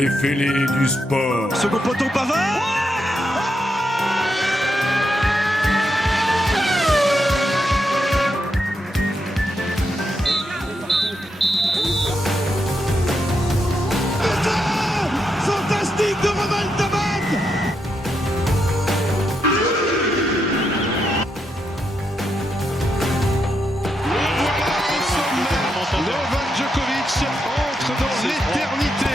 des fêlés du sport. Second poteau Pavard. Fantastique de Romain Tabat. Novak Djokovic entre dans l'éternité.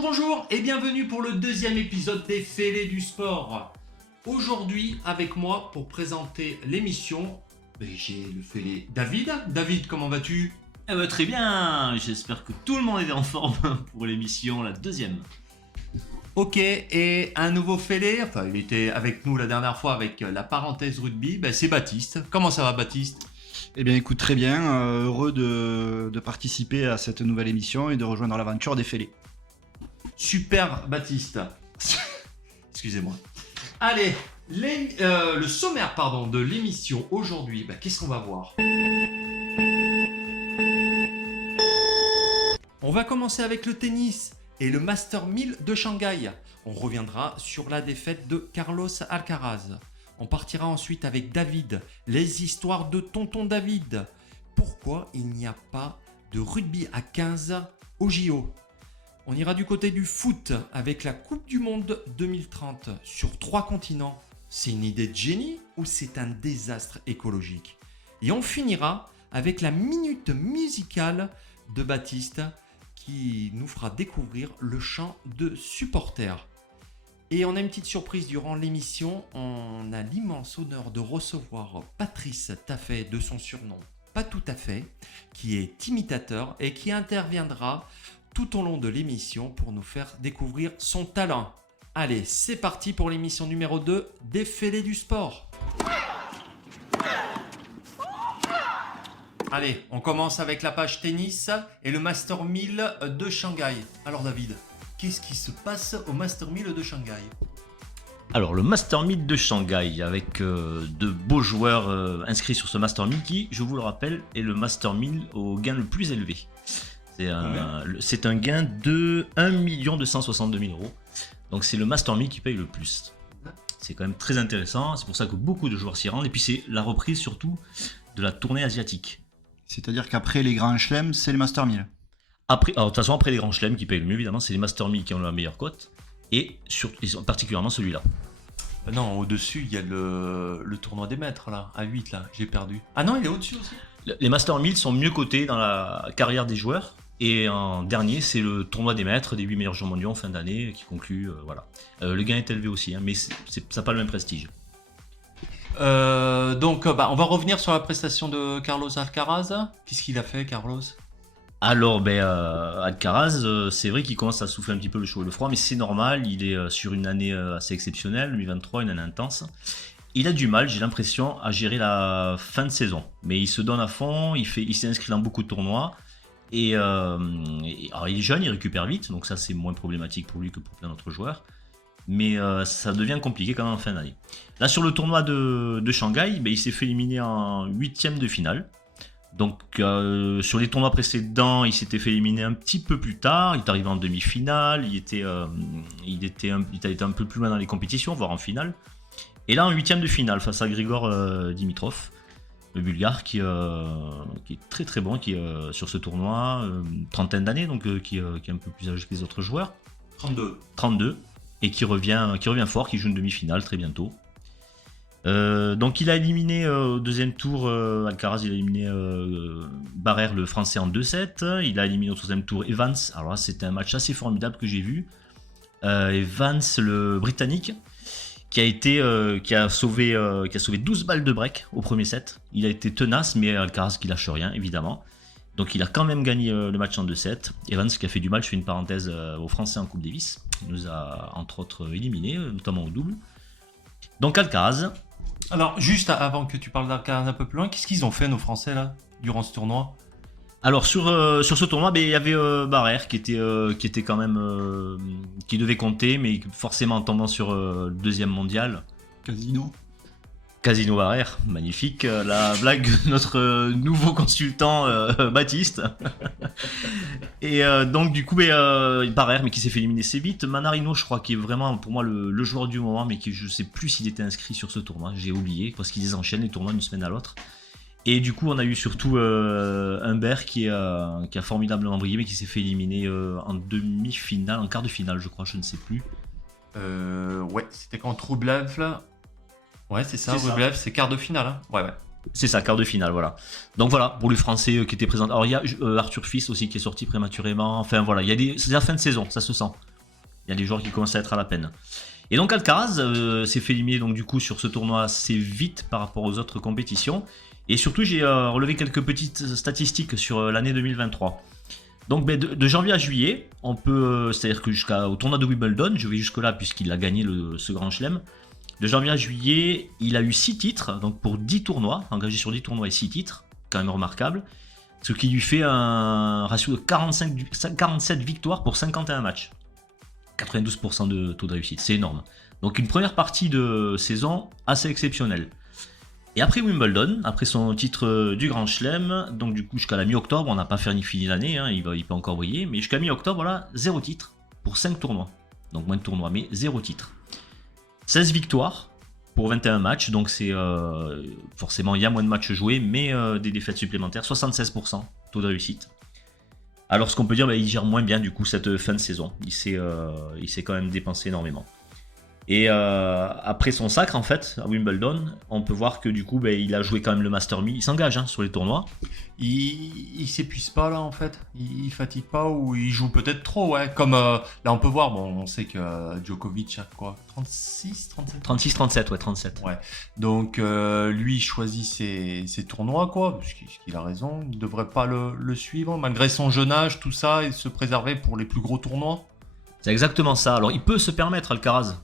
Bonjour et bienvenue pour le deuxième épisode des Fêlés du sport. Aujourd'hui avec moi pour présenter l'émission, j'ai le fêlé David. David, comment vas-tu ? Eh ben, très bien, j'espère que tout le monde est en forme pour l'émission, la deuxième. Ok, et un nouveau fêlé, enfin il était avec nous la dernière fois avec la parenthèse rugby, c'est Baptiste. Comment ça va Baptiste ? Eh bien écoute, très bien, heureux de participer à cette nouvelle émission et de rejoindre l'aventure des fêlés. Super Baptiste. Excusez-moi. Allez, le sommaire de l'émission aujourd'hui, qu'est-ce qu'on va voir ? On va commencer avec le tennis et le Master 1000 de Shanghai. On reviendra sur la défaite de Carlos Alcaraz. On partira ensuite avec David, les histoires de tonton David. Pourquoi il n'y a pas de rugby à 15 au JO ? On ira du côté du foot avec la Coupe du Monde 2030 sur 3 continents. C'est une idée de génie ou c'est un désastre écologique ? Et on finira avec la minute musicale de Baptiste qui nous fera découvrir le chant de supporters. Et on a une petite surprise durant l'émission, on a l'immense honneur de recevoir Patrice Taffet de son surnom Pas Tout à Fait, qui est imitateur et qui interviendra tout au long de l'émission pour nous faire découvrir son talent. Allez, c'est parti pour l'émission numéro 2 des Fêlés du sport. Allez, on commence avec la page tennis et le Master 1000 de Shanghai. Alors David, qu'est-ce qui se passe au Master 1000 de Shanghai ? Alors le Master 1000 de Shanghai avec de beaux joueurs inscrits sur ce Master 1000 qui, je vous le rappelle, est le Master 1000 au gain le plus élevé. C'est un gain de 1 262 000 €. Donc c'est le Master 1000 qui paye le plus. C'est quand même très intéressant, c'est pour ça que beaucoup de joueurs s'y rendent. Et puis c'est la reprise surtout de la tournée asiatique. C'est-à-dire qu'après les grands chelems, c'est le Master 1000. De toute façon, après les grands chelems qui payent le mieux, évidemment, c'est les Master 1000 qui ont la meilleure cote. Et particulièrement celui-là. Non, au-dessus, il y a le tournoi des maîtres, là, à 8, là, j'ai perdu. Ah non, il est au-dessus aussi. Les Master 1000 sont mieux cotés dans la carrière des joueurs. Et en dernier, c'est le tournoi des maîtres, des 8 meilleurs joueurs mondiaux en fin d'année, qui conclut, voilà. Le gain est élevé aussi, mais ça n'a pas le même prestige. Donc, on va revenir sur la prestation de Carlos Alcaraz. Qu'est-ce qu'il a fait, Carlos ? Alors, Alcaraz, c'est vrai qu'il commence à souffler un petit peu le chaud et le froid, mais c'est normal, il est sur une année assez exceptionnelle, 2023, une année intense. Il a du mal, j'ai l'impression, à gérer la fin de saison, mais il se donne à fond, il s'est inscrit dans beaucoup de tournois. Alors il est jeune, il récupère vite, donc ça c'est moins problématique pour lui que pour plein d'autres joueurs. Mais ça devient compliqué quand même en fin d'année. Là sur le tournoi de Shanghai, il s'est fait éliminer en 8e de finale. Donc sur les tournois précédents, il s'était fait éliminer un petit peu plus tard. Il est arrivé en demi-finale, il était un peu plus loin dans les compétitions, voire en finale. Et là en 8e de finale face à Grigor Dimitrov, le Bulgare qui est très très bon, qui sur ce tournoi, une trentaine d'années, donc qui est un peu plus âgé que les autres joueurs. 32, et qui revient fort, qui joue une demi-finale très bientôt. Donc il a éliminé au deuxième tour, Alcaraz, il a éliminé Barrère, le français, en 2-7. Il a éliminé au troisième tour Evans. Alors là c'était un match assez formidable que j'ai vu. Evans, le britannique, qui a sauvé 12 balles de break au premier set. Il a été tenace, mais Alcaraz qui lâche rien, évidemment. Donc il a quand même gagné le match en 2-7. Evans qui a fait du mal, je fais une parenthèse, aux Français en Coupe Davis. Il nous a entre autres éliminés, notamment au double. Donc Alcaraz. Alors juste avant que tu parles d'Alcaraz un peu plus loin, qu'est-ce qu'ils ont fait nos Français là, durant ce tournoi ? Alors sur ce tournoi, il y avait Barrère qui était quand même qui devait compter, mais forcément en tombant sur le deuxième mondial. Casino. Casino Barère, magnifique, la blague de notre nouveau consultant Baptiste. Et donc du coup, Barère, mais qui s'est fait éliminer assez vite. Manarino, je crois, qui est vraiment pour moi le joueur du moment, mais qui je sais plus s'il était inscrit sur ce tournoi, j'ai oublié, parce qu'ils enchaînent les tournois d'une semaine à l'autre. Et du coup, on a eu surtout Humbert qui a formidablement brillé, mais qui s'est fait éliminer en demi-finale, en quart de finale, je crois, je ne sais plus. Ouais, c'était contre Rublev là. Ouais, c'est ça, C'est ça. Rublev, c'est quart de finale. Hein. Ouais. C'est ça, quart de finale, voilà. Donc voilà, pour les Français qui étaient présents. Alors il y a Arthur Fils aussi qui est sorti prématurément. Enfin voilà, c'est la fin de saison, ça se sent. Il y a des joueurs qui commencent à être à la peine. Et donc Alcaraz s'est fait éliminer donc du coup sur ce tournoi assez vite par rapport aux autres compétitions. Et surtout j'ai relevé quelques petites statistiques sur l'année 2023. Donc de janvier à juillet, on peut, c'est-à-dire que jusqu'au tournoi de Wimbledon, je vais jusque là puisqu'il a gagné ce grand chelem. De janvier à juillet, il a eu 6 titres, donc pour 10 tournois, engagé sur 10 tournois et 6 titres, quand même remarquable, ce qui lui fait un ratio de 47 victoires pour 51 matchs. 92% de taux de réussite, c'est énorme. Donc une première partie de saison assez exceptionnelle. Et après Wimbledon, après son titre du Grand Chelem, donc du coup jusqu'à la mi-octobre, on n'a pas fini l'année, hein, il peut encore briller, mais jusqu'à mi-octobre, voilà, 0 titre pour 5 tournois. Donc moins de tournois, mais 0 titre. 16 victoires pour 21 matchs, donc c'est forcément il y a moins de matchs joués, mais des défaites supplémentaires, 76% taux de réussite. Alors ce qu'on peut dire, il gère moins bien du coup cette fin de saison, il s'est quand même dépensé énormément. Et après son sacre en fait à Wimbledon, on peut voir que du coup il a joué quand même le Master 1000, il s'engage sur les tournois. Il s'épuise pas là en fait, il fatigue pas ou il joue peut-être trop, ouais. Comme là on peut voir, bon, on sait que Djokovic a quoi, 36, 37 36-37, ouais, 37. Ouais. Donc lui il choisit ses tournois quoi, parce qu'il a raison, il devrait pas le suivre malgré son jeune âge, tout ça, et se préserver pour les plus gros tournois. C'est exactement ça. Alors il peut se permettre, Alcaraz,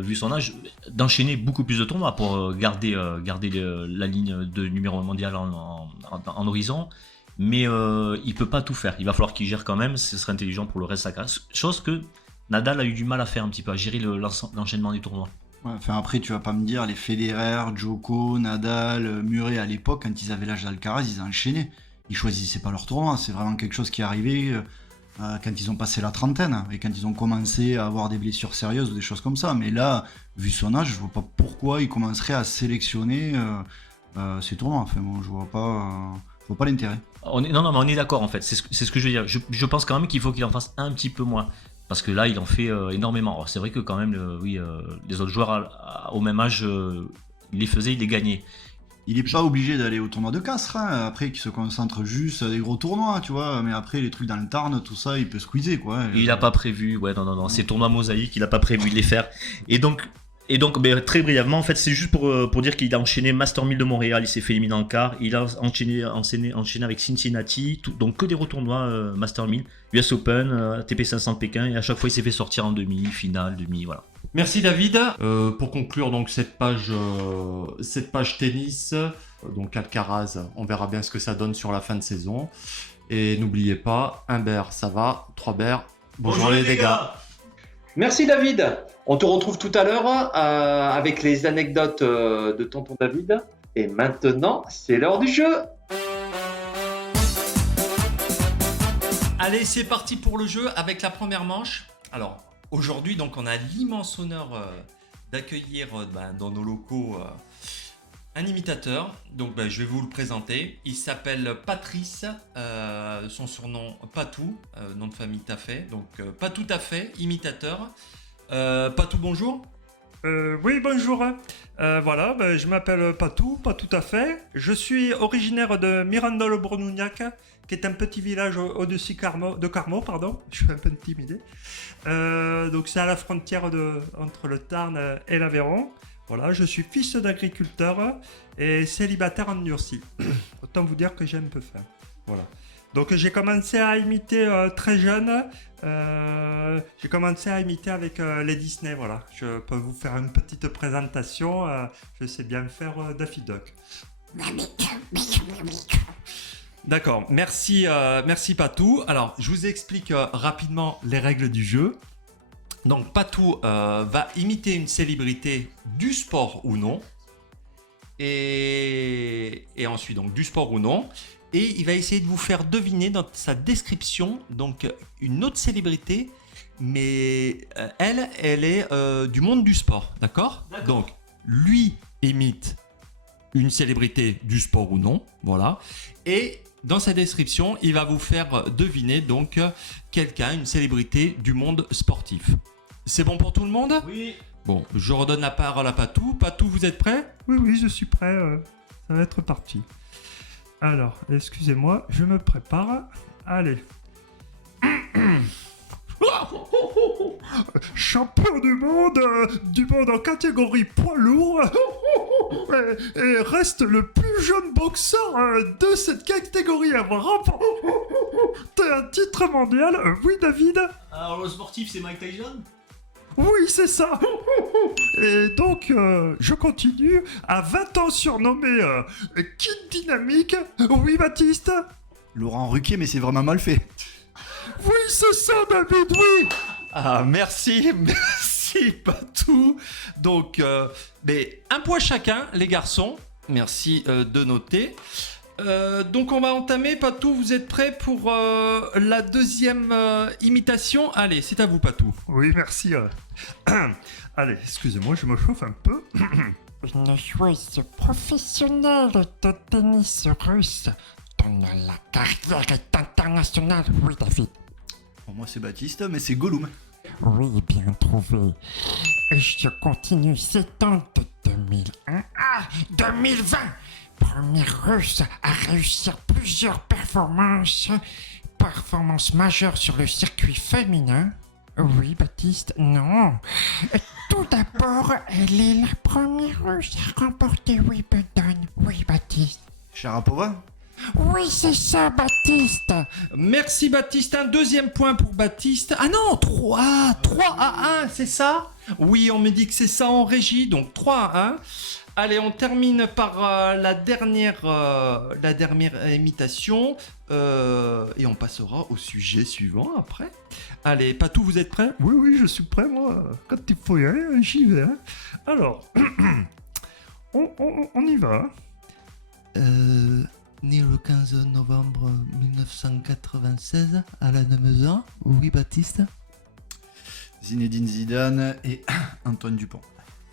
vu son âge, d'enchaîner beaucoup plus de tournois pour garder la ligne de numéro mondial en horizon. Mais il peut pas tout faire. Il va falloir qu'il gère quand même, ce serait intelligent pour le reste de sa carrière. Chose que Nadal a eu du mal à faire un petit peu, à gérer l'enchaînement des tournois. Ouais, enfin après, tu vas pas me dire, les Federer, Djoko, Nadal, Murray à l'époque, quand ils avaient l'âge d'Alcaraz, ils enchaînaient. Ils choisissaient pas leur tournoi. C'est vraiment quelque chose qui est arrivé quand ils ont passé la trentaine et quand ils ont commencé à avoir des blessures sérieuses ou des choses comme ça. Mais là, vu son âge, je vois pas pourquoi il commencerait à sélectionner ces tournois. Enfin, bon, je vois pas l'intérêt. Non, mais on est d'accord en fait. C'est ce que je veux dire. Je pense quand même qu'il faut qu'il en fasse un petit peu moins. Parce que là, il en fait énormément. Alors, c'est vrai que quand même, les autres joueurs au même âge, il les faisaient, il les gagnait. Il est pas obligé d'aller au tournoi de Castres, hein. Après qu'il se concentre juste à des gros tournois, tu vois, mais après les trucs dans le Tarn, tout ça, il peut squeezer quoi. Il a pas prévu, non, ces tournois mosaïques, il a pas prévu de les faire. Et donc très brièvement, en fait, c'est juste pour dire qu'il a enchaîné Master 1000 de Montréal, il s'est fait éliminer en quart, il a enchaîné avec Cincinnati, donc que des retournois Master 1000, US Open, ATP 500 de Pékin, et à chaque fois il s'est fait sortir en demi-finale, voilà. Merci David. Pour conclure donc cette page tennis, donc Alcaraz, on verra bien ce que ça donne sur la fin de saison. Et n'oubliez pas, Humbert, ça va, 3 berres. Bonjour les gars. Merci David. On te retrouve tout à l'heure avec les anecdotes de tonton David. Et maintenant, c'est l'heure du jeu. Allez, c'est parti pour le jeu avec la première manche. Alors, aujourd'hui, donc, on a l'immense honneur d'accueillir dans nos locaux un imitateur. Donc, je vais vous le présenter. Il s'appelle Patrice, son surnom Patou, nom de famille Taffet. Donc, Patou Taffet, imitateur. Patou, bonjour. Oui, bonjour. Voilà, je m'appelle Patou, pas tout à fait. Je suis originaire de Mirandol-Bronouniac, qui est un petit village au-dessus de Carmaux, pardon. Je suis un peu intimidé. Donc c'est à la frontière entre le Tarn et l'Aveyron. Voilà, je suis fils d'agriculteur et célibataire en Nursie. Autant vous dire que j'ai un peu faim. Voilà. Donc j'ai commencé à imiter très jeune. J'ai commencé à imiter avec les Disney, voilà. Je peux vous faire une petite présentation. Je sais bien faire Daffy Duck. D'accord, merci Patou. Alors, je vous explique rapidement les règles du jeu. Donc, Patou va imiter une célébrité du sport ou non. et ensuite donc du sport ou non. Et il va essayer de vous faire deviner dans sa description donc une autre célébrité, mais elle est du monde du sport, d'accord ? Donc lui imite une célébrité du sport ou non, voilà. Et dans sa description, il va vous faire deviner donc quelqu'un, une célébrité du monde sportif. C'est bon pour tout le monde ? Oui. Bon, je redonne la parole à Patou. Patou, vous êtes prêt ? Oui, je suis prêt. Ça va être parti. Alors, excusez-moi, je me prépare. Allez. Champion du monde en catégorie poids lourd, et reste le plus jeune boxeur de cette catégorie à avoir remporté un titre mondial. Oui, David ? Alors le sportif, c'est Mike Tyson ? Oui, c'est ça. Et donc, je continue. À 20 ans surnommé Kid Dynamique. Oui, Baptiste ? Laurent Ruquier, mais c'est vraiment mal fait. Oui, c'est ça, David, oui. Ah, merci Patou. Donc, mais un point chacun, les garçons. Merci de noter. Donc, on va entamer. Patou, vous êtes prêts pour la deuxième imitation ? Allez, c'est à vous, Patou. Oui, merci. Allez, excusez-moi, je me chauffe un peu. Une joueuse professionnelle de tennis russe dont la carrière est internationale. Oui, David. Pour moi, c'est Baptiste, mais c'est Gollum. Oui, bien trouvé. Je continue, c'est en 2001 à 2020. Premier russe à réussir plusieurs performances majeures sur le circuit féminin. Oui, Baptiste, non. Tout d'abord, elle est la première russe à remporter Wimbledon. Oui, Baptiste. Sharapova. Oui, c'est ça, Baptiste. Merci, Baptiste. Un deuxième point pour Baptiste. Ah non, 3 à 1, c'est ça ? Oui, on me dit que c'est ça en régie, donc 3 à 1. Allez, on termine par la dernière imitation et on passera au sujet suivant après. Allez, Patou, vous êtes prêt ? Oui, je suis prêt, moi. Quand il faut y aller, j'y vais. Hein. Alors, on y va. Né le 15 novembre 1996 à la Nemezan. Oui, Baptiste. Zinedine Zidane et Antoine Dupont.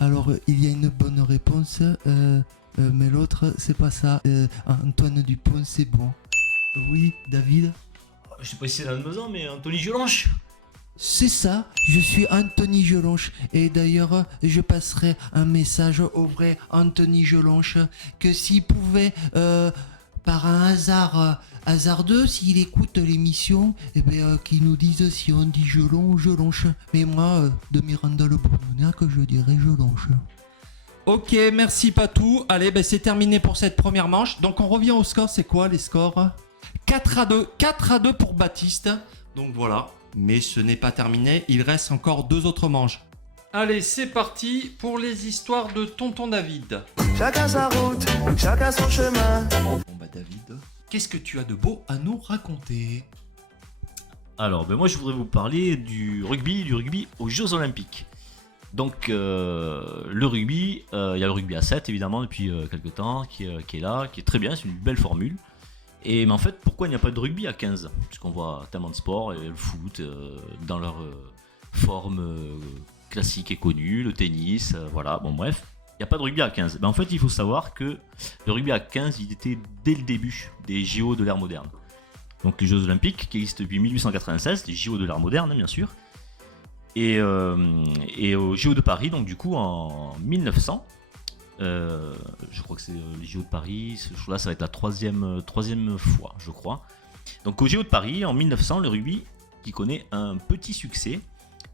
Alors, il y a une bonne réponse, mais l'autre, c'est pas ça. Antoine Dupont, c'est bon. Oui, David. Je sais pas si c'est la maison, mais Anthony Gelonche. C'est ça, je suis Anthony Gelonche. Et d'ailleurs, je passerai un message au vrai Anthony Gelonche que s'il pouvait, par un hasard hasardeux, s'il écoute l'émission, qu'il nous dise si on dit Gelon ou Gelonche. Mais moi, de Miranda le Bournoniac, je dirais Gelonche. Ok, merci Patou. Allez, c'est terminé pour cette première manche. Donc on revient au score, c'est quoi les scores ? 4 à 2. 4 à 2 pour Baptiste. Donc voilà. Mais ce n'est pas terminé, il reste encore 2 autres manches. Allez, c'est parti pour les histoires de Tonton David. Chacun sa route, chacun son chemin. Bon David, qu'est-ce que tu as de beau à nous raconter ? Alors, moi je voudrais vous parler du rugby aux Jeux Olympiques. Donc, le rugby, il y a le rugby à 7 évidemment depuis quelques temps qui est là, qui est très bien, c'est une belle formule. Mais en fait, pourquoi il n'y a pas de rugby à 15 ? Puisqu'on voit tellement de sports, et le foot dans leur forme classique et connue, le tennis, voilà, bon bref, il n'y a pas de rugby à 15. En fait, il faut savoir que le rugby à 15, il était dès le début des JO de l'ère moderne. Donc les Jeux Olympiques qui existent depuis 1896, les JO de l'ère moderne, bien sûr. Et aux JO de Paris, donc du coup en 1900, je crois que c'est les JO de Paris, là ça va être la troisième fois, je crois. Donc aux JO de Paris, en 1900, le rugby qui connaît un petit succès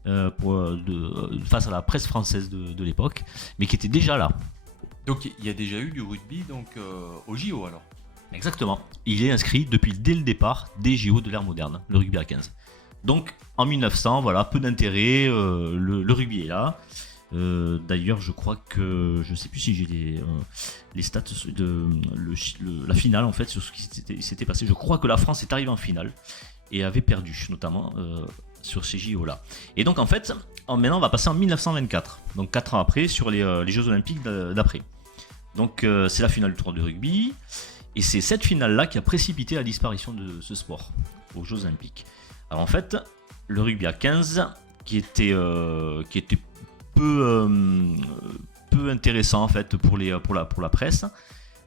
face à la presse française de l'époque, mais qui était déjà là. Donc il y a déjà eu du rugby donc, au JO alors. Exactement. Il est inscrit dès le départ des JO de l'ère moderne, le rugby à 15. Donc en 1900, voilà, peu d'intérêt, le rugby est là. D'ailleurs, je crois que je sais plus si j'ai les stats de la finale en fait sur ce qui s'était passé. Je crois que la France est arrivée en finale et avait perdu, notamment sur ces JO là. Et donc en fait, maintenant on va passer en 1924, donc 4 ans après sur les Jeux Olympiques d'après. Donc c'est la finale du tournoi de rugby. Et c'est cette finale-là qui a précipité la disparition de ce sport aux Jeux Olympiques. Alors en fait, le rugby à 15, qui était peu intéressant en fait pour la presse,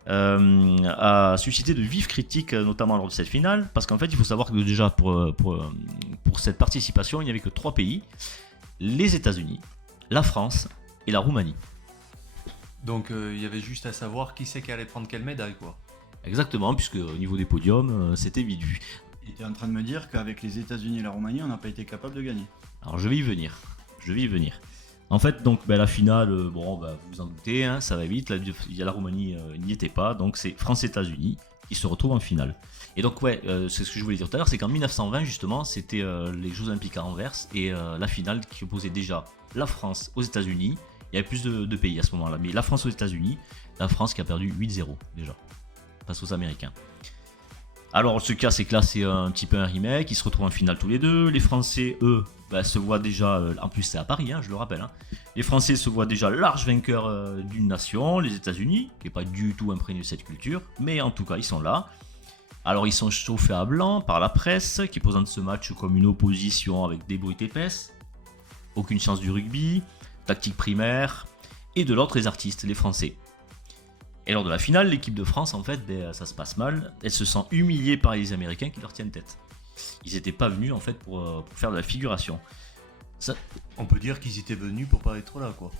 a suscité de vives critiques, notamment lors de cette finale, parce qu'en fait, il faut savoir que déjà pour cette participation, il n'y avait que 3 pays, les États-Unis, la France et la Roumanie. Donc il y avait juste à savoir qui c'est qui allait prendre quelle médaille, quoi. Exactement, puisque au niveau des podiums, c'était vite vu. Et tu es en train de me dire qu'avec les États-Unis et la Roumanie, on n'a pas été capable de gagner. Alors je vais y venir. En fait, donc la finale, vous vous en doutez, hein, ça va vite. La Roumanie n'y était pas, donc c'est France-États-Unis qui se retrouvent en finale. Et donc c'est ce que je voulais dire tout à l'heure, c'est qu'en 1920 justement, c'était les Jeux Olympiques à Anvers et la finale qui opposait déjà la France aux États-Unis. Il y avait plus de pays à ce moment-là, mais la France aux États-Unis, la France qui a perdu 8-0 déjà face aux Américains. Alors ce cas, c'est que là c'est un petit peu un remake, ils se retrouvent en finale tous les deux. Les Français, eux, se voient déjà, en plus c'est à Paris, hein, je le rappelle, hein. Les Français se voient déjà large vainqueurs d'une nation, les États-Unis, qui n'est pas du tout imprégné de cette culture, mais en tout cas ils sont là. Alors ils sont chauffés à blanc par la presse, qui présente ce match comme une opposition avec des bruits épaisses, aucune chance du rugby, tactique primaire, et de l'autre les artistes, les Français. Et lors de la finale, l'équipe de France, en fait, ça se passe mal. Elle se sent humiliée par les Américains qui leur tiennent tête. Ils n'étaient pas venus, en fait, pour faire de la figuration. On peut dire qu'ils étaient venus pour pas être là, quoi.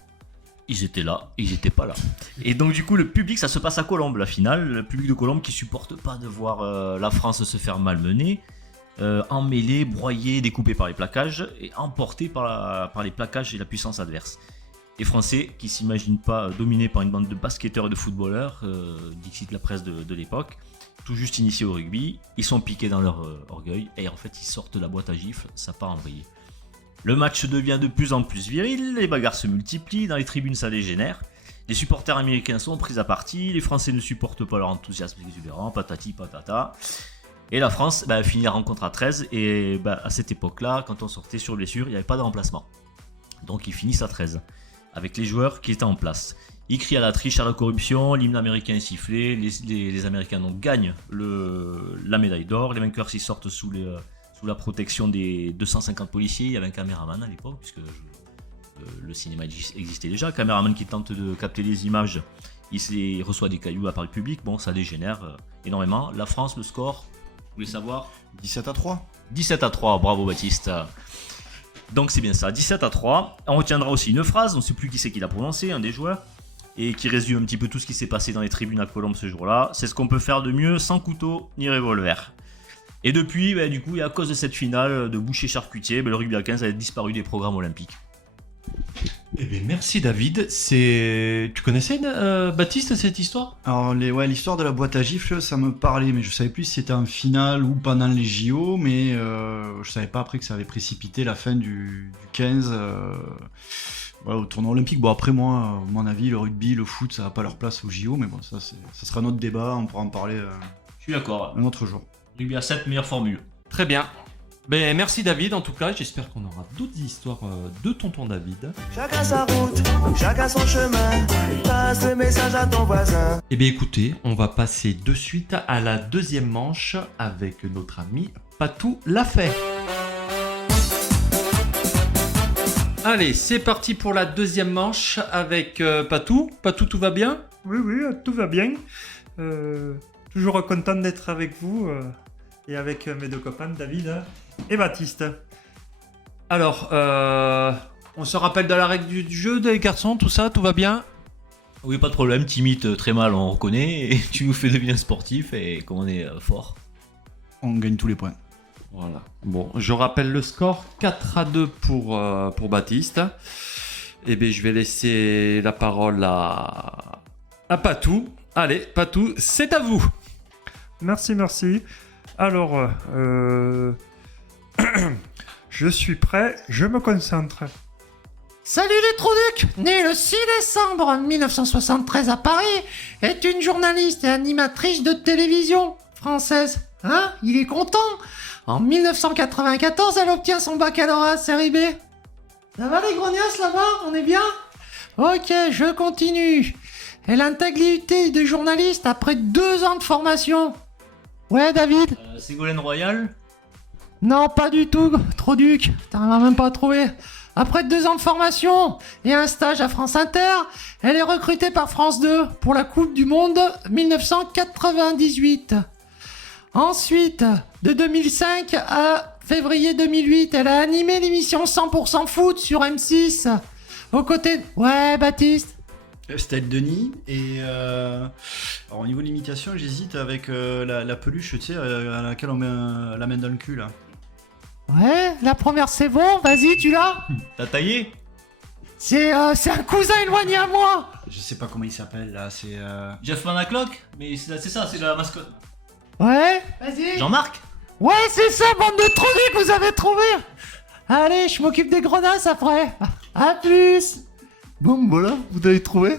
Ils étaient là, ils n'étaient pas là. Et donc, du coup, le public, ça se passe à Colombes, la finale. Le public de Colombes qui supporte pas de voir la France se faire malmener, emmêlée, broyée, découpée par les plaquages et emportée par les plaquages et la puissance adverse. Les Français qui s'imaginent pas dominés par une bande de basketteurs et de footballeurs, dixit la presse de l'époque, tout juste initiés au rugby, ils sont piqués dans leur orgueil et en fait ils sortent de la boîte à gifles, ça part en vrille. Le match devient de plus en plus viril, les bagarres se multiplient, dans les tribunes ça dégénère, les supporters américains sont pris à partie, les Français ne supportent pas leur enthousiasme exubérant, patati patata. Et la France finit la rencontre à 13 et à cette époque-là, quand on sortait sur blessure, il n'y avait pas de remplacement. Donc ils finissent à 13. Avec les joueurs qui étaient en place. Ils crient à la triche, à la corruption, l'hymne américain est sifflé, les Américains donc gagnent la médaille d'or, les vainqueurs s'y sortent sous la protection des 250 policiers, il y avait un caméraman à l'époque, puisque le cinéma existait déjà, un caméraman qui tente de capter les images, il reçoit des cailloux par le public, bon ça dégénère énormément. La France, le score, vous voulez savoir ? 17-3. 17-3, bravo Baptiste. Donc c'est bien ça, 17-3. On retiendra aussi une phrase, on ne sait plus qui c'est qui l'a prononcée, un des joueurs, et qui résume un petit peu tout ce qui s'est passé dans les tribunes à Colombes ce jour-là. C'est ce qu'on peut faire de mieux sans couteau ni revolver. Et depuis, du coup, et à cause de cette finale de boucher charcutier, le rugby à 15 a disparu des programmes olympiques. Eh bien, merci David. Tu connaissais Baptiste cette histoire ? Alors l'histoire de la boîte à gifles, ça me parlait, mais je savais plus si c'était en finale ou pendant les JO, mais je savais pas après que ça avait précipité la fin du 15 au tournoi olympique. Bon après moi, à mon avis, le rugby, le foot, ça n'a pas leur place aux JO, mais bon ça sera un autre débat, on pourra en parler Je suis d'accord. un autre jour. Rugby à 7, meilleure formule. Très bien. Ben, merci David, en tout cas, j'espère qu'on aura d'autres histoires de tonton David. Chacun sa route, chacun son chemin. Passe le message à ton voisin. Eh bien écoutez, on va passer de suite à la deuxième manche avec notre ami Patou l'a fait. Allez, c'est parti pour la deuxième manche avec Patou. Patou, tout va bien ? Oui, tout va bien. Toujours content d'être avec vous et avec mes deux copains, David et Baptiste. Alors, on se rappelle de la règle du jeu des garçons, tout ça, tout va bien ? Oui, pas de problème, t'imites très mal, on reconnaît, et tu nous fais deviner un sportif, et comme on est fort. On gagne tous les points. Voilà. Bon, je rappelle le score, 4-2 pour Baptiste. Et bien, je vais laisser la parole à Patou. Allez, Patou, c'est à vous. Merci. Alors, je suis prêt, je me concentre. Salut les Trouducs, née le 6 décembre 1973 à Paris, est une journaliste et animatrice de télévision française. Hein ? Il est content ? En 1994, elle obtient son baccalauréat série B. Ça va les grognasses là-bas ? On est bien ? Ok, je continue. et l'intégrité des journalistes après 2 ans de formation. Ouais, David? Ségolène Royal. Non, pas du tout, Troduc. T'arriveras même pas à trouver. Après 2 ans de formation et un stage à France Inter, elle est recrutée par France 2 pour la Coupe du Monde 1998. Ensuite, de 2005 à février 2008, elle a animé l'émission 100% foot sur M6. Aux côtés... Ouais, Baptiste? C'était Denis. Et alors, au niveau de l'imitation, j'hésite avec la peluche, tu sais, à laquelle on met la main dans le cul, là. Ouais, la première c'est bon, vas-y, tu l'as? T'as taillé? C'est un cousin éloigné à moi. Je sais pas comment il s'appelle, là, c'est... Jeff Manaclock? Mais c'est ça, c'est la mascotte. Ouais, vas-y. Jean-Marc? Ouais, c'est ça, bande de trous que vous avez trouvé. Allez, je m'occupe des grenasses après. À plus. Bon, voilà, vous avez trouvé.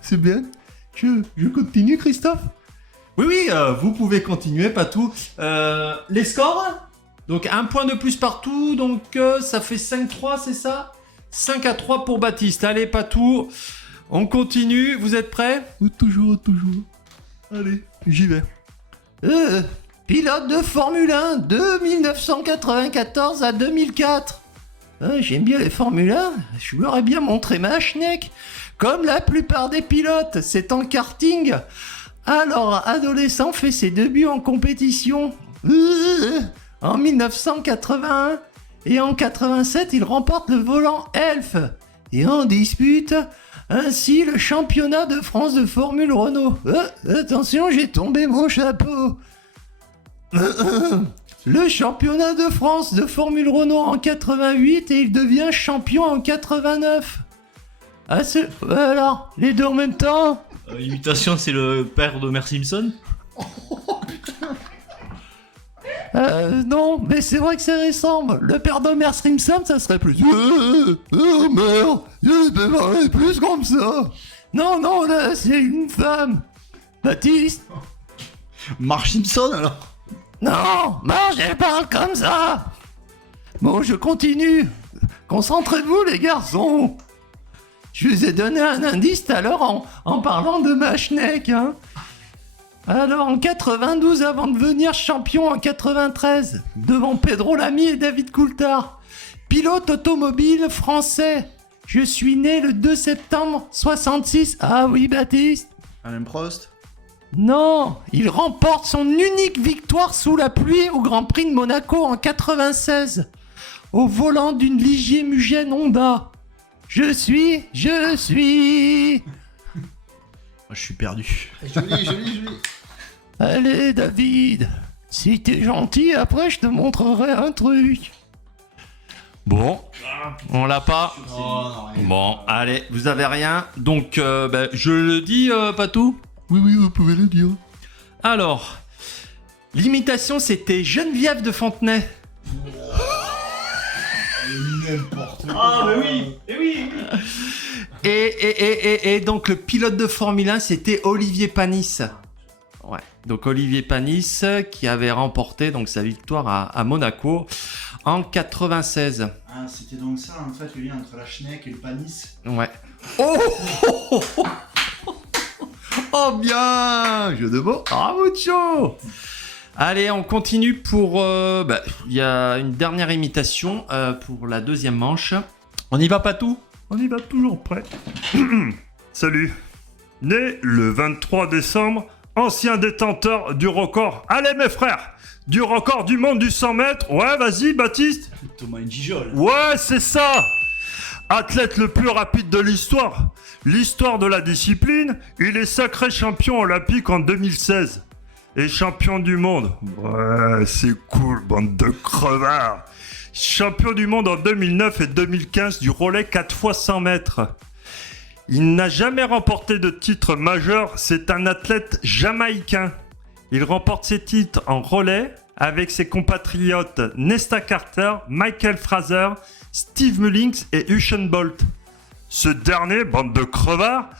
C'est bien. Je continue, Christophe? Oui, vous pouvez continuer, Patou. Les scores? Donc 1 point de plus partout, donc ça fait 5-3, c'est ça? 5-3 pour Baptiste. Allez, Patou, on continue. Vous êtes prêts? Toujours. Allez, j'y vais. Pilote de Formule 1 de 1994 à 2004. J'aime bien les Formule 1. Je leur ai bien montré ma schneck. Comme la plupart des pilotes, c'est en karting. Alors, adolescent fait ses débuts en compétition. En 1981 et en 87, il remporte le volant Elf et en dispute ainsi le championnat de France de Formule Renault. Attention, j'ai tombé mon chapeau. Le championnat de France de Formule Renault en 88 et il devient champion en 89. Alors, les deux en même temps? Imitation, c'est le père de Homer Simpson? Non, mais c'est vrai que ça ressemble. Le père d'Homer Simpson, ça serait plus... Homer, il peut parler plus comme ça. Non, là, c'est une femme. Baptiste? Marge Simpson, alors? Non, Marge, elle parle comme ça. Bon, je continue. Concentrez-vous, les garçons. Je vous ai donné un indice tout à l'heure en parlant de ma schneck, hein. Alors, en 92, avant de devenir champion en 93, devant Pedro Lamy et David Coulthard, pilote automobile français. Je suis né le 2 septembre 66. Ah oui, Baptiste? Alain Prost? Non, il remporte son unique victoire sous la pluie au Grand Prix de Monaco en 96, au volant d'une Ligier Mugen Honda. Je suis... Je suis perdu. Joli. Allez, David, si t'es gentil, après je te montrerai un truc. Bon, on l'a pas. Non, rien. Bon, allez, vous avez rien. Donc, je le dis, Patou? Oui, vous pouvez le dire. Alors, l'imitation, c'était Geneviève de Fontenay. N'importe quoi. Ah, mais oui! Eh oui! Et donc, le pilote de Formule 1, c'était Olivier Panis. Ouais, donc Olivier Panis qui avait remporté donc sa victoire à Monaco en 96. Ah, c'était donc ça, en fait, le lien entre la schneck et le panis. Ouais. Oh bien, jeu de mots. Ah, mucho. Allez, on continue pour... il y a une dernière imitation pour la deuxième manche. On y va, Patou? On y va toujours prêt. Salut. Né le 23 décembre, ancien détenteur du record. Allez mes frères, du record du monde du 100 mètres. Ouais, vas-y Baptiste. Thomas Gijol. Ouais, c'est ça. Athlète le plus rapide de l'histoire. L'histoire de la discipline, il est sacré champion olympique en 2016. Et champion du monde. Ouais, c'est cool, bande de crevards. Champion du monde en 2009 et 2015 du relais 4 x 100 mètres. Il n'a jamais remporté de titre majeur, c'est un athlète jamaïcain. Il remporte ses titres en relais avec ses compatriotes Nesta Carter, Michael Fraser, Steve Mullins et Usain Bolt. Ce dernier, bande de crevards,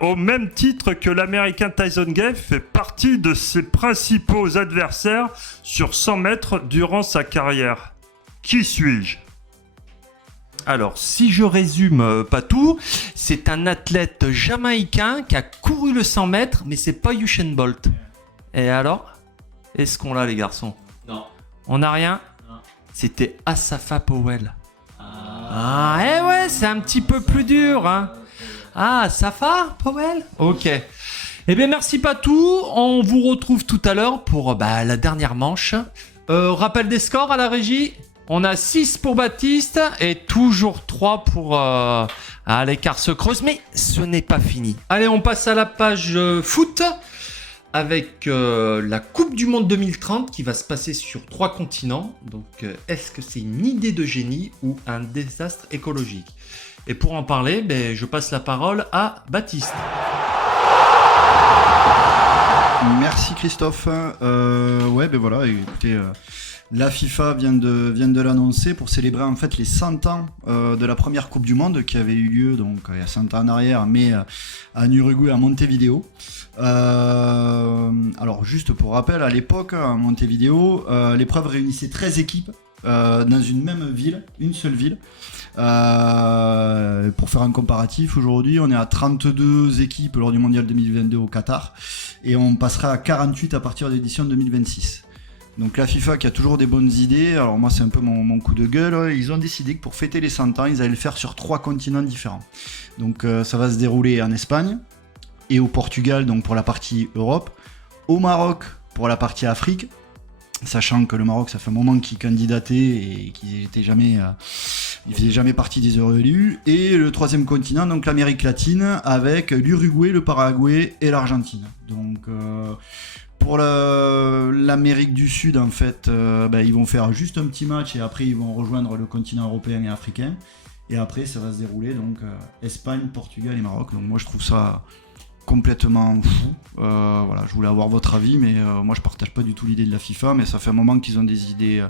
au même titre que l'américain Tyson Gay, fait partie de ses principaux adversaires sur 100 mètres durant sa carrière. Qui suis-je? Alors, si je résume pas tout, c'est un athlète jamaïcain qui a couru le 100 mètres, mais c'est pas Usain Bolt. Et alors? Est-ce qu'on l'a, les garçons? Non. On n'a rien? Non. C'était Asafa Powell. Ah, eh ouais, c'est un petit peu plus dur, hein. Ah, Safa Powell? Ok. Eh bien, merci Patou. On vous retrouve tout à l'heure pour la dernière manche. Rappel des scores à la régie. On a 6 pour Baptiste et toujours 3 pour l'écart se creuse. Mais ce n'est pas fini. Allez, on passe à la page foot avec la Coupe du Monde 2030 qui va se passer sur 3 continents. Donc, est-ce que c'est une idée de génie ou un désastre écologique? Et pour en parler, je passe la parole à Baptiste. Merci Christophe. Voilà, écoutez, la FIFA vient de l'annoncer pour célébrer en fait les 100 ans de la première Coupe du Monde qui avait eu lieu donc il y a 100 ans en arrière, mais en Uruguay, à Montevideo. Alors juste pour rappel, à l'époque, à Montevideo, l'épreuve réunissait 13 équipes dans une même ville, une seule ville. Pour faire un comparatif, aujourd'hui on est à 32 équipes lors du mondial 2022 au Qatar et on passera à 48 à partir de l'édition 2026. Donc la FIFA qui a toujours des bonnes idées, alors moi c'est un peu mon coup de gueule, ils ont décidé que pour fêter les 100 ans ils allaient le faire sur 3 continents différents. Donc ça va se dérouler en Espagne et au Portugal, donc pour la partie Europe, au Maroc pour la partie Afrique, sachant que le Maroc ça fait un moment qu'ils candidataient et qu'ils n'étaient jamais... il faisait jamais partie des heureux élus. Et le 3e continent, donc l'Amérique latine, avec l'Uruguay, le Paraguay et l'Argentine. Donc pour l'Amérique du Sud, en fait, ils vont faire juste un petit match et après ils vont rejoindre le continent européen et africain. Et après, ça va se dérouler donc Espagne, Portugal et Maroc. Donc moi, je trouve ça complètement fou. Voilà, je voulais avoir votre avis, mais moi, je partage pas du tout l'idée de la FIFA. Mais ça fait un moment qu'ils ont des idées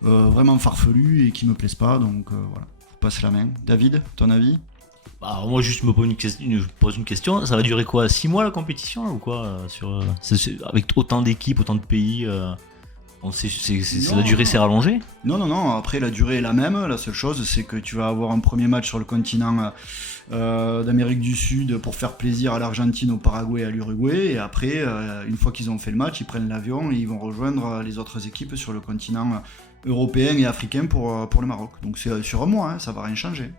vraiment farfelues et qui me plaisent pas. Donc voilà, je vous passe la main. David, ton avis? Bah, moi, juste me pose une question. Ça va durer quoi, 6 mois la compétition là, ou quoi avec autant d'équipes, autant de pays la durée s'est rallongée? Non, après la durée est la même. La seule chose, c'est que tu vas avoir un premier match sur le continent d'Amérique du Sud pour faire plaisir à l'Argentine, au Paraguay et à l'Uruguay. Et après, une fois qu'ils ont fait le match, ils prennent l'avion et ils vont rejoindre les autres équipes sur le continent européen et africain pour le Maroc. Donc c'est sur un mois, hein, ça va rien changer.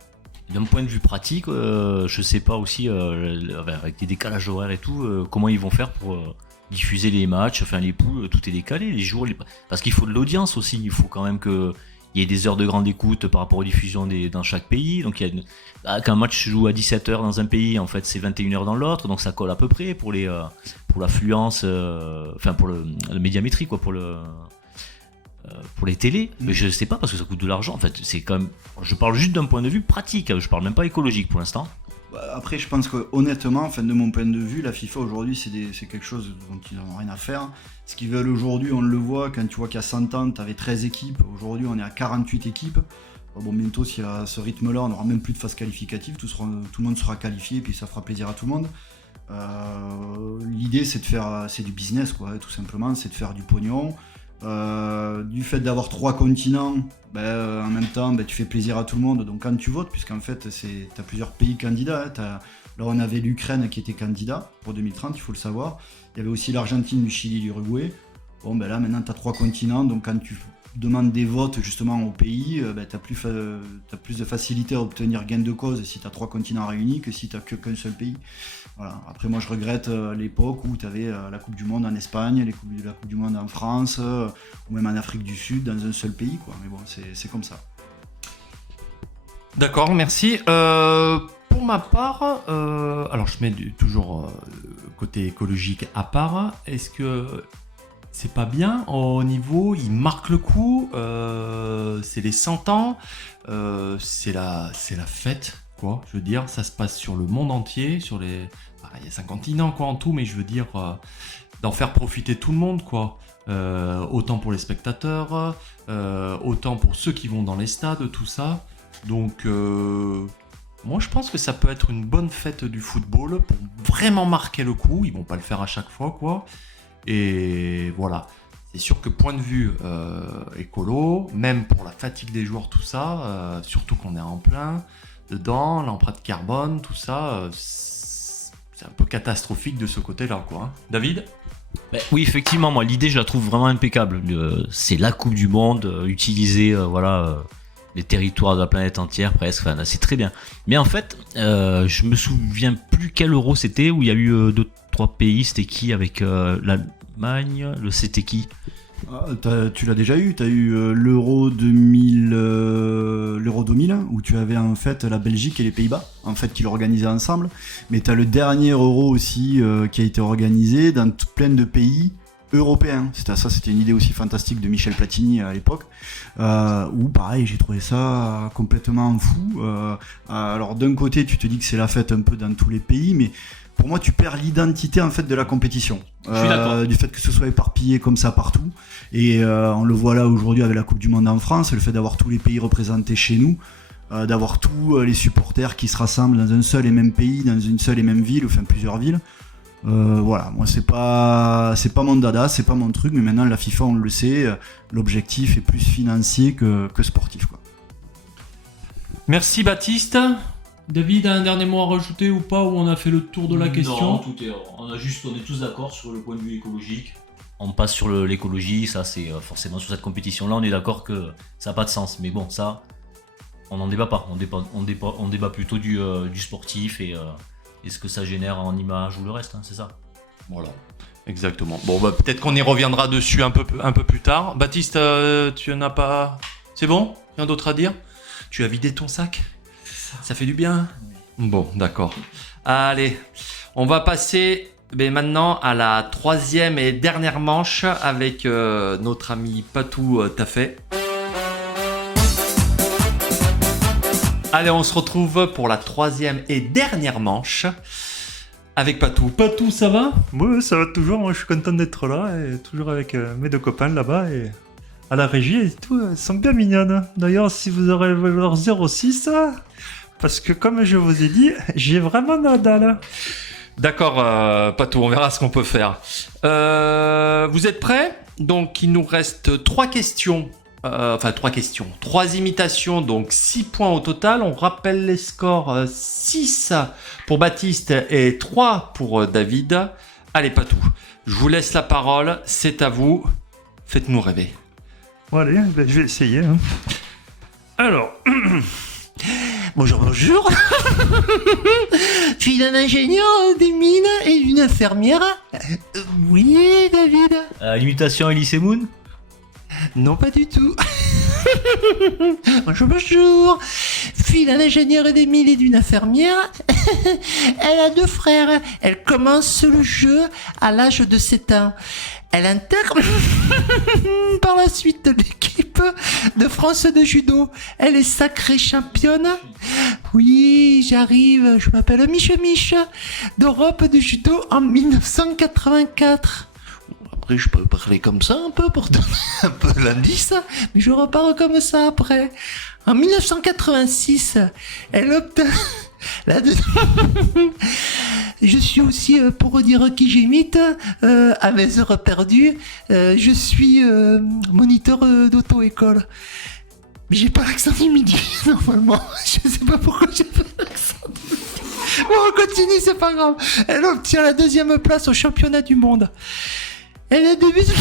D'un point de vue pratique, je sais pas aussi, avec des décalages horaires et tout, comment ils vont faire pour diffuser les matchs, enfin les poules, tout est décalé, les jours, parce qu'il faut de l'audience aussi, il faut quand même qu'il y ait des heures de grande écoute par rapport aux diffusions dans chaque pays. Donc quand un match se joue à 17h dans un pays, en fait c'est 21h dans l'autre, donc ça colle à peu près pour l'affluence, pour le médiamétrie, quoi, pour les télés. Mais je sais pas, parce que ça coûte de l'argent. En fait, c'est quand même, je parle juste d'un point de vue pratique, je parle même pas écologique pour l'instant. Après, je pense que honnêtement, de mon point de vue, la FIFA aujourd'hui, c'est quelque chose dont ils n'ont rien à faire. Ce qu'ils veulent aujourd'hui, on le voit, quand tu vois qu'il y a 100 ans, tu avais 13 équipes, aujourd'hui on est à 48 équipes. Bon, bientôt, si à ce rythme-là, on n'aura même plus de phase qualificative, tout le monde sera qualifié, et puis ça fera plaisir à tout le monde. L'idée, c'est du business, quoi, tout simplement, c'est de faire du pognon. Du fait d'avoir 3 continents, en même temps tu fais plaisir à tout le monde, donc quand tu votes, puisqu'en fait t'as plusieurs pays candidats, hein, là on avait l'Ukraine qui était candidat pour 2030, il faut le savoir, il y avait aussi l'Argentine, le Chili, l'Uruguay. Bon là maintenant t'as 3 continents, donc quand tu demandes des votes justement au pays, t'as plus de facilité à obtenir gain de cause si t'as 3 continents réunis que si t'as qu'un seul pays. Voilà. Après moi je regrette l'époque où tu avais la Coupe du Monde en Espagne, la Coupe du Monde en France, ou même en Afrique du Sud, dans un seul pays, quoi. Mais bon, c'est comme ça. D'accord, merci. Pour ma part, alors je mets toujours côté écologique à part. Est-ce que c'est pas bien au niveau, il marque le coup, c'est les 100 ans, c'est la fête, quoi. Je veux dire, ça se passe sur le monde entier, il y a 5 continents, quoi, en tout, mais je veux dire, d'en faire profiter tout le monde, quoi. Autant pour les spectateurs, autant pour ceux qui vont dans les stades, tout ça. Donc, moi, je pense que ça peut être une bonne fête du football pour vraiment marquer le coup. Ils vont pas le faire à chaque fois, quoi. Et voilà, c'est sûr que point de vue écolo, même pour la fatigue des joueurs, tout ça, surtout qu'on est en plein dedans, l'empreinte carbone, tout ça, c'est un peu catastrophique de ce côté-là, quoi. Hein. David ? Oui, effectivement, moi l'idée je la trouve vraiment impeccable. C'est la Coupe du Monde, utiliser les territoires de la planète entière presque, enfin, c'est très bien. Mais en fait, je me souviens plus quel euro c'était, où il y a eu 2-3 pays, c'était qui avec l'Allemagne, c'était qui? Tu l'as déjà eu, tu as eu l'Euro 2000, où tu avais en fait la Belgique et les Pays-Bas en fait qui l'organisaient ensemble, mais tu as le dernier Euro aussi qui a été organisé dans plein de pays européens. C'était une idée aussi fantastique de Michel Platini à l'époque, où pareil j'ai trouvé ça complètement fou. Alors d'un côté tu te dis que c'est la fête un peu dans tous les pays, mais pour moi, tu perds l'identité en fait de la compétition, du fait que ce soit éparpillé comme ça partout. Et on le voit là aujourd'hui avec la Coupe du Monde en France, le fait d'avoir tous les pays représentés chez nous, d'avoir tous les supporters qui se rassemblent dans un seul et même pays, dans une seule et même ville, enfin plusieurs villes. Voilà, moi c'est pas mon dada, c'est pas mon truc, mais maintenant la FIFA on le sait, l'objectif est plus financier que sportif, quoi. Merci Baptiste. David, un dernier mot à rajouter ou pas, ou on a fait le tour de la question? Non, on est tous d'accord sur le point de vue écologique. On passe sur l'écologie, ça c'est forcément sur cette compétition-là, on est d'accord que ça n'a pas de sens. Mais bon, ça, on n'en débat pas. On débat plutôt du sportif et ce que ça génère en image ou le reste, hein, c'est ça. Voilà, exactement. Bon, bah, peut-être qu'on y reviendra dessus un peu plus tard. Baptiste, tu en as pas... C'est bon? Rien d'autre à dire? Tu as vidé ton sac? Ça fait du bien? Bon, d'accord. Allez, on va passer maintenant à la troisième et dernière manche avec notre ami Patou Taffet. Allez, on se retrouve pour la troisième et dernière manche avec Patou. Patou, ça va? Oui, ça va toujours. Moi, je suis content d'être là et toujours avec mes deux copains là-bas et à la régie et tout. Elles sont bien mignonnes. D'ailleurs, si vous aurez leur 06, parce que comme je vous ai dit, j'ai vraiment Nadal. D'accord, Patou, on verra ce qu'on peut faire. Vous êtes prêts? Donc, il nous reste 3 questions. 3 imitations, donc 6 points au total. On rappelle les scores, 6 pour Baptiste et 3 pour David. Allez, Patou, je vous laisse la parole, c'est à vous. Faites-nous rêver. Bon, allez, je vais essayer. Hein. Alors... Bonjour. Fille d'un ingénieur des mines et d'une infirmière. Oui, David. L'imitation Elise Moon? Non, pas du tout. Bonjour. Fille d'un ingénieur des mines et d'une infirmière. Elle a 2 frères. Elle commence le jeu à l'âge de 7 ans. Elle intègre par la suite l'équipe de France de judo. Elle est sacrée championne. Oui, j'arrive. Je m'appelle Mich d'Europe de judo en 1984. Après, je peux parler comme ça un peu pour donner un peu l'indice, mais je repars comme ça après. En 1986, elle obtient je suis aussi, pour dire qui j'imite, à mes heures perdues, je suis moniteur d'auto-école. Mais j'ai pas l'accent du midi, normalement. Je sais pas pourquoi j'ai pas l'accent du midi. Bon, on continue, c'est pas grave. Elle obtient la 2e place au championnat du monde. Elle débute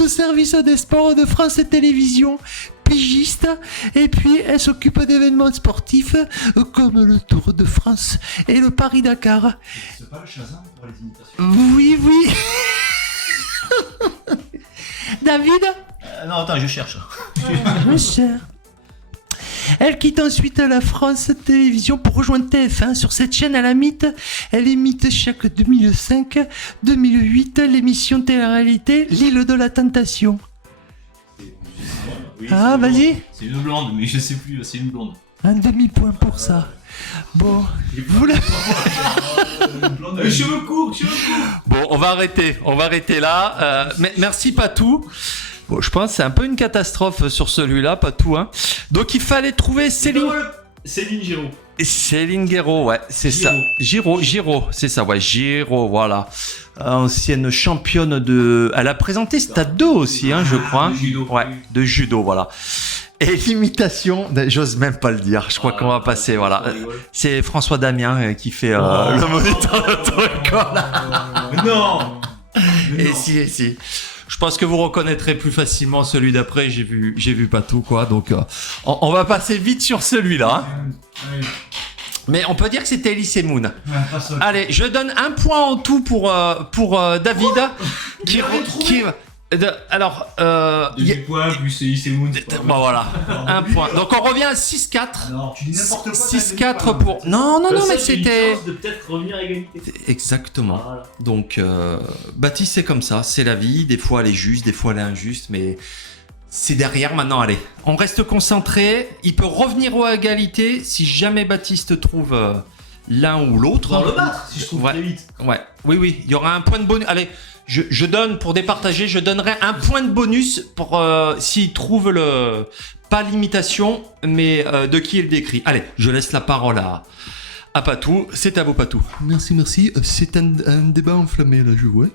au service des sports de France Télévisions, pigiste, et puis elle s'occupe d'événements sportifs comme le Tour de France et le Paris-Dakar. C'est pas le Shazam pour les imitations? Oui. David? Non, attends, je cherche. Je cherche. Elle quitte ensuite la France Télévisions pour rejoindre TF1. Sur cette chaîne, elle imite chaque 2005-2008 l'émission télé-réalité L'île de la Tentation. Oui, Ah, vas-y. C'est une blonde, mais je sais plus, c'est une blonde. Un demi-point pour ça. Bon, vous la... Cheveux courts. Bon, on va arrêter là. Merci Patou. Bon, je pense que c'est un peu une catastrophe sur celui-là, Patou. Hein. Donc il fallait trouver Céline. Céline Géraud. Céline Guéraud, ouais, c'est ça. Giraud, c'est ça, ouais, Giraud, voilà. Ancienne championne de... Elle a présenté Stade 2 aussi, hein, je crois. De judo. Ouais, de judo, voilà. Et l'imitation, j'ose même pas le dire, je crois qu'on va passer, voilà. C'est François Damien qui fait le moniteur de ton école. Non. Et si. Je pense que vous reconnaîtrez plus facilement celui d'après, j'ai vu pas tout, quoi. Donc, on va passer vite sur celui-là. Hein. Mais on peut dire que c'était Elise Moon. Allez, je donne un point en tout pour David. Alors, points plus Elise Moon. Bon, voilà, un point. Donc on revient à 6-4. Alors, tu dis n'importe quoi. 6-4 pour... Non, mais c'était... de peut-être revenir à égalité. Exactement. Voilà. Donc, Baptiste, c'est comme ça, c'est la vie. Des fois, elle est juste, des fois, elle est injuste, mais c'est derrière maintenant. Allez, on reste concentré. Il peut revenir à égalité si jamais Baptiste trouve l'un ou l'autre. Pour le battre, si je trouve très vite. Ouais, oui, il y aura un point de bonus. Allez, je donne, pour départager, je donnerai un point de bonus pour s'il trouve pas l'imitation, mais de qui il décrit. Allez, je laisse la parole à Patou. C'est à vous, Patou. Merci. C'est un débat enflammé, là, je vois.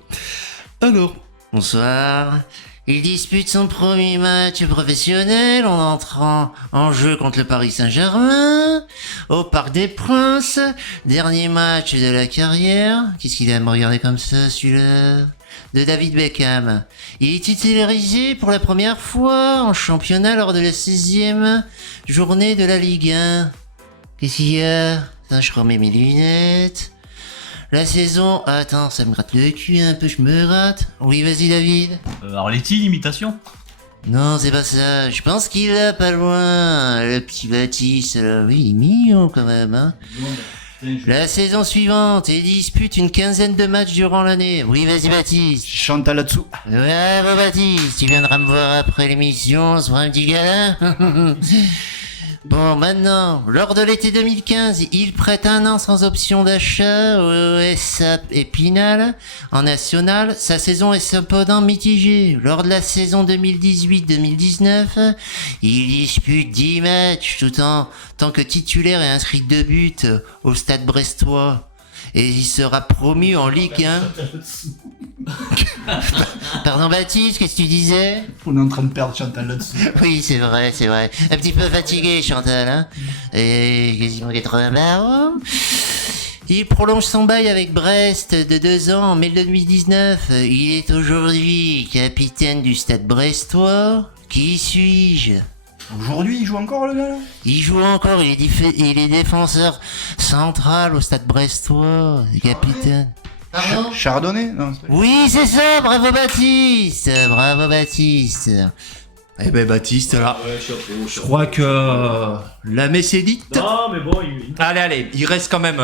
Alors, Bonsoir. Il dispute son premier match professionnel en entrant en jeu contre le Paris Saint-Germain au Parc des Princes. Dernier match de la carrière. Qu'est-ce qu'il aime regarder comme ça, celui-là? De David Beckham. Il est titularisé pour la première fois en championnat lors de la 16e journée de la Ligue 1. Qu'est-ce qu'il y a? Attends, je remets mes lunettes. La saison... Attends, ça me gratte le cul un peu, je me rate. Oui, vas-y David. Arletty, l'imitation. Non, c'est pas ça. Je pense qu'il a pas loin. Le petit Baptiste, là. Oui, il est mignon quand même, hein. La saison suivante, il dispute une quinzaine de matchs durant l'année. Oui, vas-y Baptiste. Chantal là-dessous. Ouais, bon Baptiste, tu viendras me voir après l'émission, on se fera un petit câlin. Bon, maintenant, lors de l'été 2015, il prête 1 an sans option d'achat au SAP Épinal en national. Sa saison est cependant mitigée. Lors de la saison 2018-2019, il dispute 10 matchs tout en tant que titulaire et inscrit 2 buts au Stade brestois. Et il sera promu en Ligue 1. Pardon Baptiste, qu'est-ce que tu disais? On est en train de perdre Chantal là-dessus. Oui, c'est vrai. Un petit peu fatigué, Chantal, hein. Et quasiment 80 barres. Il prolonge son bail avec Brest de 2 ans en mai 2019. Il est aujourd'hui capitaine du Stade brestois. Qui suis-je? Aujourd'hui, il joue encore, le gars, là? Il joue encore, il est défenseur central au Stade brestois, capitaine. Pardon? Chardonnay? Non, Oui, c'est ça, bravo Baptiste. Eh ben Baptiste, là, je crois que la messe est dite. Non, mais bon, Allez, il reste quand même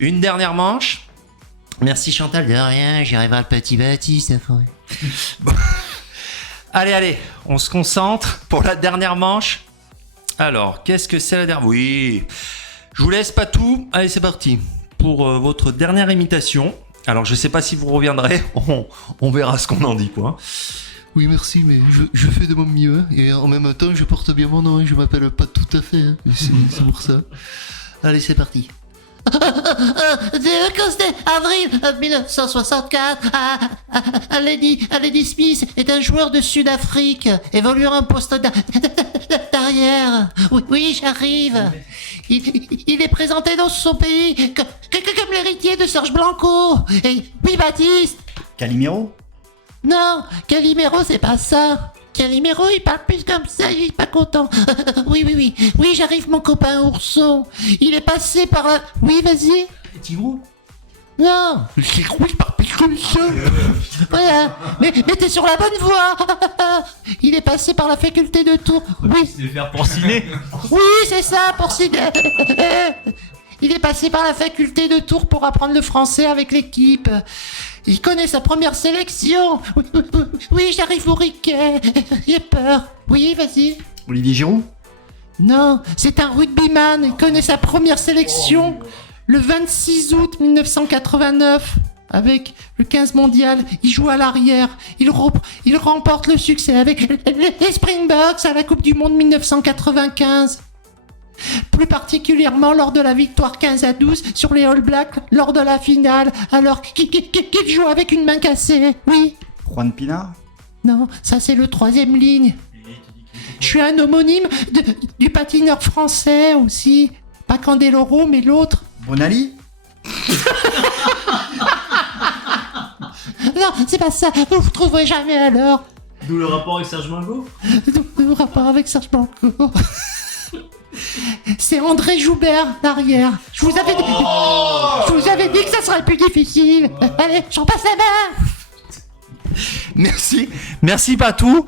une dernière manche. Merci Chantal. De rien, j'y arriverai le petit Baptiste après. Allez, on se concentre pour la dernière manche. Alors, qu'est-ce que c'est la dernière? Oui, je vous laisse pas tout. Allez, c'est parti pour votre dernière imitation. Alors, je sais pas si vous reviendrez. On verra ce qu'on en dit, quoi. oui, merci, mais je fais de mon mieux. Hein, et en même temps, je porte bien mon nom. Hein, je m'appelle pas tout à fait. Hein, c'est pour ça. Allez, c'est parti. Le 15 avril 1964, Lady Smith est un joueur de Sud-Afrique, évoluant en poste d'arrière. Oui, j'arrive. Il est présenté dans son pays comme l'héritier de Serge Blanco. Et oui, Baptiste. Calimero? Non, Calimero, c'est pas ça. Calimero, il parle plus comme ça, il est pas content. Oui, j'arrive, mon copain ourson. Il est passé par la... Oui, vas-y. Tigrou? Non, Tigrou, il parle plus comme ça. Voilà, mais t'es sur la bonne voie. Il est passé par la faculté de Tours. Oui. C'est faire porciner. Oui, c'est ça, porciner. Il est passé par la faculté de Tours pour apprendre le français avec l'équipe. Il connaît sa première sélection. Oui, j'arrive au riquet. J'ai peur. Oui, vas-y. Olivier Giroud? Non, c'est un rugbyman. Il connaît sa première sélection le 26 août 1989 avec le 15 mondial. Il joue à l'arrière. Il remporte le succès avec les Springboks à la Coupe du Monde 1995. Plus particulièrement lors de la victoire 15-12 sur les All Blacks lors de la finale, alors qu'il joue avec une main cassée. Oui. Juan Pinard? Non, ça c'est le 3e ligne. Je suis un homonyme du patineur français aussi. Pas Candeloro, mais l'autre. Bonali? Non, c'est pas ça. Vous ne trouverez jamais alors. D'où le rapport avec Serge Mango? Le rapport avec Serge Blanco. C'est André Joubert, l'arrière. Je vous avais dit que ça serait plus difficile. Allez, j'en passe la main. Merci Patou.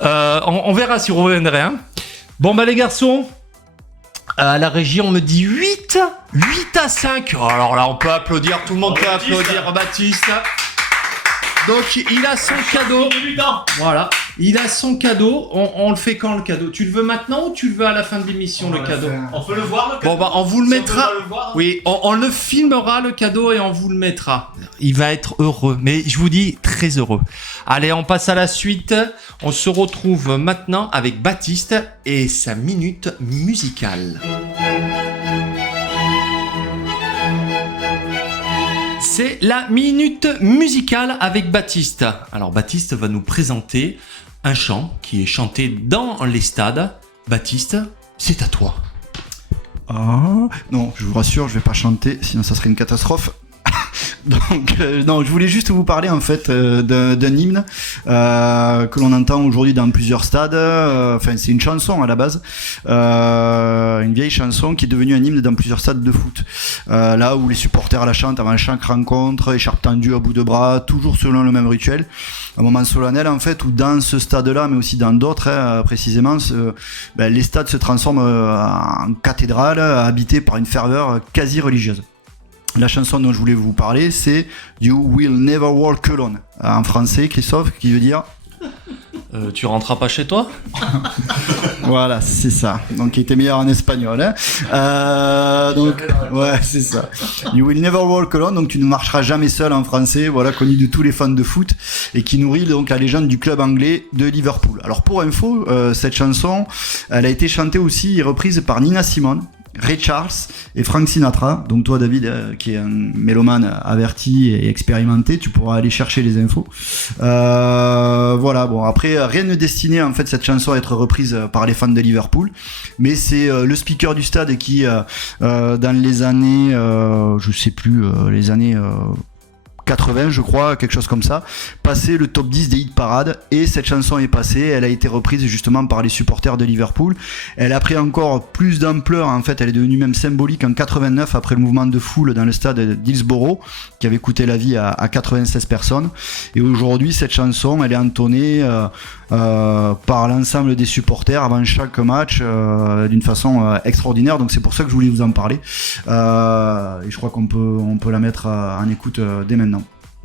On verra si on reviendrait. Hein. Bon bah les garçons, à la régie on me dit 8 à 5. Oh, alors là on peut applaudir, tout le monde peut applaudir Baptiste. Donc il a son cadeau. Voilà, il a son cadeau. On le fait quand le cadeau? Tu le veux maintenant ou tu le veux à la fin de l'émission le cadeau? On peut le voir le cadeau? Bon bah on vous le mettra. Oui, on le filmera le cadeau et on vous le mettra. Il va être heureux, mais je vous dis très heureux. Allez, on passe à la suite. On se retrouve maintenant avec Baptiste et sa minute musicale. C'est la minute musicale avec Baptiste. Alors Baptiste va nous présenter un chant qui est chanté dans les stades. Baptiste, c'est à toi. Ah, non, je vous rassure, je vais pas chanter, sinon ça serait une catastrophe. Donc, non, je voulais juste vous parler en fait d'un hymne que l'on entend aujourd'hui dans plusieurs stades. Enfin, c'est une chanson à la base, une vieille chanson qui est devenue un hymne dans plusieurs stades de foot. Là où les supporters la chantent avant chaque rencontre, écharpe tendue à bout de bras, toujours selon le même rituel. Un moment solennel en fait où dans ce stade-là, mais aussi dans d'autres, précisément, les stades se transforment en cathédrale habitée par une ferveur quasi religieuse. La chanson dont je voulais vous parler, c'est You Will Never Walk Alone. En français, Christophe, qui veut dire tu rentreras pas chez toi? Voilà, c'est ça. Donc, il était meilleur en espagnol. Hein. Donc, ouais, c'est ça. You Will Never Walk Alone. Donc, tu ne marcheras jamais seul en français. Voilà, connu de tous les fans de foot et qui nourrit donc la légende du club anglais de Liverpool. Alors, pour info, cette chanson, elle a été chantée aussi et reprise par Nina Simone, Ray Charles et Frank Sinatra. Donc toi David, qui est un mélomane averti et expérimenté, tu pourras aller chercher les infos. Voilà, bon après rien ne destinait en fait cette chanson à être reprise par les fans de Liverpool, mais c'est le speaker du stade qui dans les années je sais plus les années 80 je crois, quelque chose comme ça, passé le top 10 des hit parades, et cette chanson est passée, elle a été reprise justement par les supporters de Liverpool. Elle a pris encore plus d'ampleur, en fait elle est devenue même symbolique en 89 après le mouvement de foule dans le stade d'Hillsborough qui avait coûté la vie à 96 personnes, et aujourd'hui cette chanson elle est entonnée par l'ensemble des supporters avant chaque match d'une façon extraordinaire. Donc c'est pour ça que je voulais vous en parler, et je crois qu'on peut la mettre en écoute dès maintenant.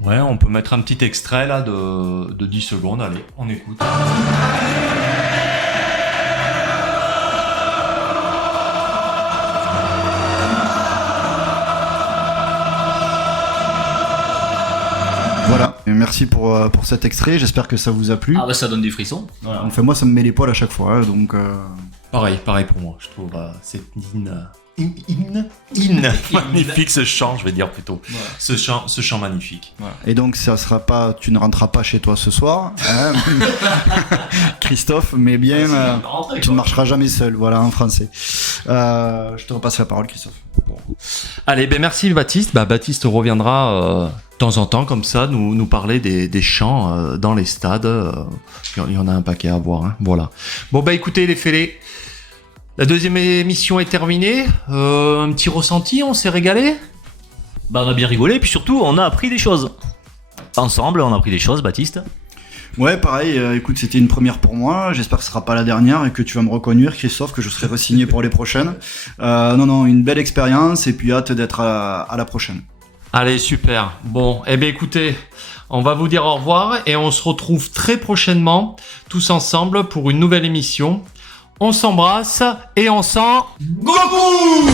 Ouais, on peut mettre un petit extrait là de 10 secondes, allez, on écoute. Voilà, et merci pour cet extrait, j'espère que ça vous a plu. Ah bah ça donne des frissons. Voilà. Enfin, moi ça me met les poils à chaque fois, hein, donc... Pareil pour moi, je trouve c'est magnifique ce chant, je vais dire plutôt. Voilà. Ce chant magnifique. Voilà. Et donc ça sera pas, tu ne rentreras pas chez toi ce soir, hein, Christophe, mais bien tu ne marcheras jamais seul, voilà en français. Je te repasse la parole, Christophe. Bon. Allez, ben merci Baptiste. Baptiste reviendra de temps en temps comme ça nous parler des chants dans les stades. Il y en a un paquet à voir, hein. Voilà. Bon écoutez les fêlés, la deuxième émission est terminée. Un petit ressenti, on s'est régalé? On a bien rigolé, puis surtout on a appris des choses. Ensemble, on a appris des choses, Baptiste. Ouais, pareil, écoute, c'était une première pour moi, j'espère que ce sera pas la dernière et que tu vas me reconduire, Christophe, que je serai re-signé pour les prochaines. Non, une belle expérience et puis hâte d'être à la prochaine. Allez, super. Bon, bien écoutez, on va vous dire au revoir et on se retrouve très prochainement, tous ensemble, pour une nouvelle émission. On s'embrasse et on s'en... Goku!